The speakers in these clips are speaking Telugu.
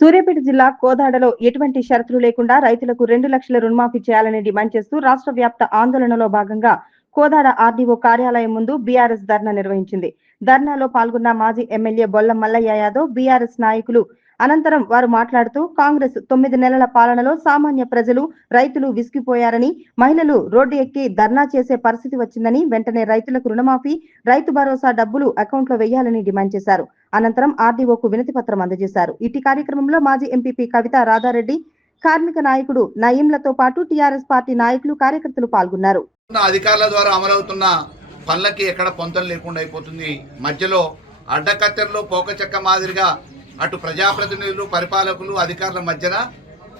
సూర్యాపేట జిల్లా కోదాడలో ఎటువంటి షరతులు లేకుండా రైతులకు 2 లక్షల రుణమాఫీ చేయాలని డిమాండ్ చేస్తూ రాష్ట్ర వ్యాప్త ఆందోళనలో భాగంగా కోదాడ ఆర్డీఓ కార్యాలయం ముందు బీఆర్ఎస్ ధర్నా నిర్వహించింది. ధర్నాలో పాల్గొన్న మాజీ ఎమ్మెల్యే బొల్లం మల్లయ్య యాదవ్, బీఆర్ఎస్ నాయకులు అనంతరం వారు మాట్లాడుతూ కాంగ్రెస్ 9 నెలల పాలనలో సామాన్య ప్రజలు, రైతులు విసిగిపోయారని, మహిళలు రోడ్డు ఎక్కి ధర్నా చేసే పరిస్థితి వచ్చిందని, వెంటనే రైతులకు రుణమాఫీ, రైతు భరోసా డబ్బులు అకౌంట్లో వేయాలని డిమాండ్ చేశారు. అనంతరం ఆర్డీఓకు వినతి పత్రం అందజేశారు. ఇటీ కార్యక్రమంలో మాజీ ఎంపీపీ కవిత రాధారెడ్డి, కార్మిక నాయకుడు నయీంలతో పాటు టీఆర్ఎస్ పార్టీ నాయకులు, కార్యకర్తలు పాల్గొన్నారు. అధికారుల ద్వారా అమలవుతున్న పనులకి ఎక్కడ పొంతం లేకుండా అయిపోతుంది. మధ్యలో అడ్డకత్తెరలో పోకచెక్క మాదిరిగా అటు ప్రజాప్రతినిధులు, పరిపాలకులు, అధికారుల మధ్యన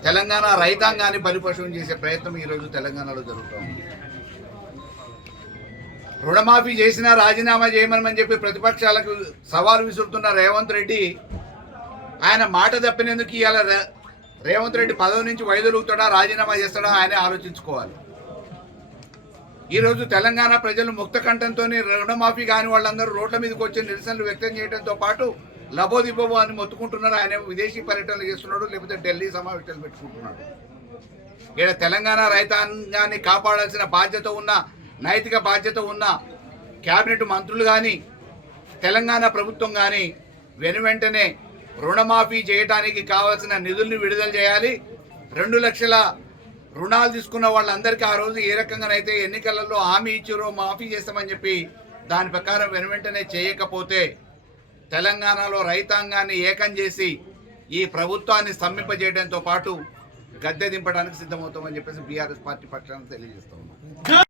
తెలంగాణ రైతాంగాన్ని బలిపశువుం చేసే ప్రయత్నం ఈరోజు తెలంగాణలో జరుగుతోంది. రుణమాఫీ చేసినా రాజీనామా చేయమని చెప్పి ప్రతిపక్షాలకు సవాల్ విసురుతున్న రేవంత్ రెడ్డి ఆయన మాట తప్పినందుకు ఇవాళ రేవంత్ రెడ్డి పదవి నుంచి వైదొలుగుతాడా, రాజీనామా చేస్తాడా ఆయనే ఆలోచించుకోవాలి. ఈరోజు తెలంగాణ ప్రజలు ముక్త కంఠంతో రుణమాఫీ కాని వాళ్ళందరూ రోడ్ల మీదకి వచ్చి నిరసనలు వ్యక్తం చేయడంతో పాటు లబోదిబోబో అని మొత్తుకుంటున్నారు. ఆయన విదేశీ పర్యటనలు చేస్తున్నాడు, లేకపోతే ఢిల్లీ సమావేశాలు పెట్టుకుంటున్నాడు. ఇక్కడ తెలంగాణ రైతాంగాన్ని కాపాడాల్సిన బాధ్యత ఉన్న, నైతిక బాధ్యత ఉన్న కేబినెట్ మంత్రులు కానీ, తెలంగాణ ప్రభుత్వం కానీ వెనువెంటనే రుణమాఫీ చేయడానికి కావాల్సిన నిధుల్ని విడుదల చేయాలి. 2 లక్షల రుణాలు తీసుకున్న వాళ్ళందరికీ ఆ రోజు ఏ రకంగానైతే ఎన్నికలలో హామీ ఇచ్చారో మాఫీ చేస్తామని చెప్పి దాని ప్రకారం వెనువెంటనే చేయకపోతే తెలంగాణలో రైతాంగాన్ని ఏకం చేసి ఈ ప్రభుత్వాన్ని స్తంభింపజేయడంతో పాటు గద్దె దింపడానికి సిద్ధమవుతామని చెప్పేసి బీఆర్ఎస్ పార్టీ పక్షాన్ని తెలియజేస్తాం.